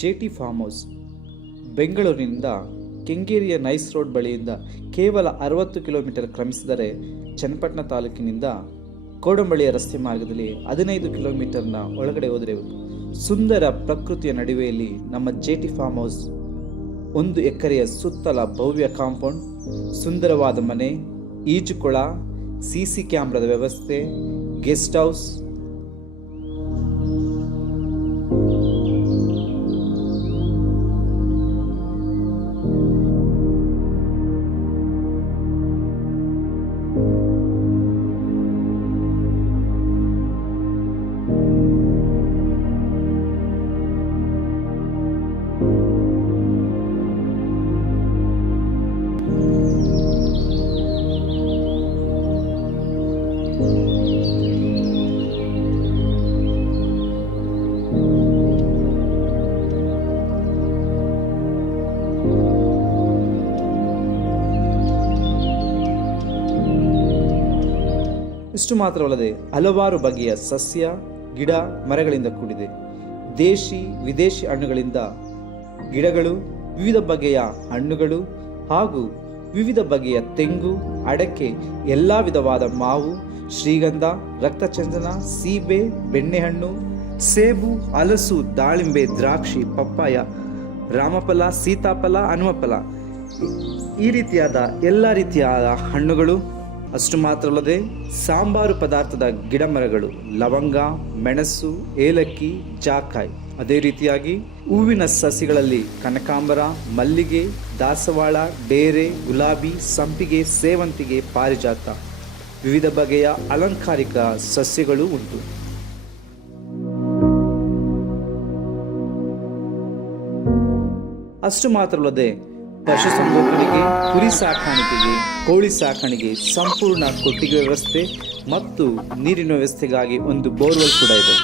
ಜೆಟಿ farm house ಬೆಂಗಳೂರಿನಿಂದ ಕೆಂಗೇರಿಯ nice road ಬಳಿಯಿಂದ ಕೇವಲ 60 ಕಿಲೋಮೀಟರ್ ಕ್ರಮಿಸಿದರೆ ಚನ್ನಪಟ್ಟಣ ತಾಲೂಕಿನಿಂದ ಕೋಡಂಬಳಿಯ ರಸ್ತೆ ಮಾರ್ಗದಲ್ಲಿ 15 ಕಿಲೋಮೀಟರ್ನ ಒಳಗಡೆ ಹೋದರೆ ಸುಂದರ ಪ್ರಕೃತಿಯ ನಡುವೆಯಲ್ಲಿ ನಮ್ಮ ಜೆಟಿ ಫಾರ್ಮ್ ಹೌಸ್. 1 ಎಕರೆಯ ಸುತ್ತಲ ಭವ್ಯ ಕಾಂಪೌಂಡ್, ಸುಂದರವಾದ ಮನೆ, ಈಜುಕೊಳ, ಸಿಸಿ ಕ್ಯಾಮ್ರಾದ ವ್ಯವಸ್ಥೆ, ಗೆಸ್ಟ್ ಹೌಸ್, ಇಷ್ಟು ಮಾತ್ರವಲ್ಲದೆ ಹಲವಾರು ಬಗೆಯ ಸಸ್ಯ, ಗಿಡ, ಮರಗಳಿಂದ ಕೂಡಿದೆ. ದೇಶಿ ವಿದೇಶಿ ಹಣ್ಣುಗಳಿಂದ ಗಿಡಗಳು, ವಿವಿಧ ಬಗೆಯ ಹಣ್ಣುಗಳು ಹಾಗೂ ವಿವಿಧ ಬಗೆಯ ತೆಂಗು, ಅಡಕೆ, ಎಲ್ಲ ವಿಧವಾದ ಮಾವು, ಶ್ರೀಗಂಧ, ರಕ್ತಚಂದನ, ಸೀಬೆ, ಬೆಣ್ಣೆಹಣ್ಣು, ಸೇಬು, ಹಲಸು, ದಾಳಿಂಬೆ, ದ್ರಾಕ್ಷಿ, ಪಪ್ಪಾಯ, ರಾಮಫಲ, ಸೀತಾಫಲ, ಹನುಮಫಲ, ಈ ರೀತಿಯಾದ ಎಲ್ಲ ರೀತಿಯಾದ ಹಣ್ಣುಗಳು. ಅಷ್ಟು ಮಾತ್ರವಲ್ಲದೆ ಸಾಂಬಾರು ಪದಾರ್ಥದ ಗಿಡಮರಗಳು, ಲವಂಗ, ಮೆಣಸು, ಏಲಕ್ಕಿ, ಜಾಕಾಯಿ. ಅದೇ ರೀತಿಯಾಗಿ ಹೂವಿನ ಸಸಿಗಳಲ್ಲಿ ಕನಕಾಂಬರ, ಮಲ್ಲಿಗೆ, ದಾಸವಾಳ, ಡೇರೆ, ಗುಲಾಬಿ, ಸಂಪಿಗೆ, ಸೇವಂತಿಗೆ, ಪಾರಿಜಾತ, ವಿವಿಧ ಬಗೆಯ ಅಲಂಕಾರಿಕ ಸಸ್ಯಗಳು ಉಂಟು. ಅಷ್ಟು ಮಾತ್ರವಲ್ಲದೆ ಪಶುಸಂಗೋಪನೆಗೆ, ಕುರಿ ಸಾಕಾಣಿಕೆಗೆ, ಕೋಳಿ ಸಾಕಾಣಿಕೆ, ಸಂಪೂರ್ಣ ಕೊಟ್ಟಿಗೆ ವ್ಯವಸ್ಥೆ ಮತ್ತು ನೀರಿನ ವ್ಯವಸ್ಥೆಗಾಗಿ ಒಂದು ಬೋರ್ವೆಲ್ ಕೂಡ ಇದೆ.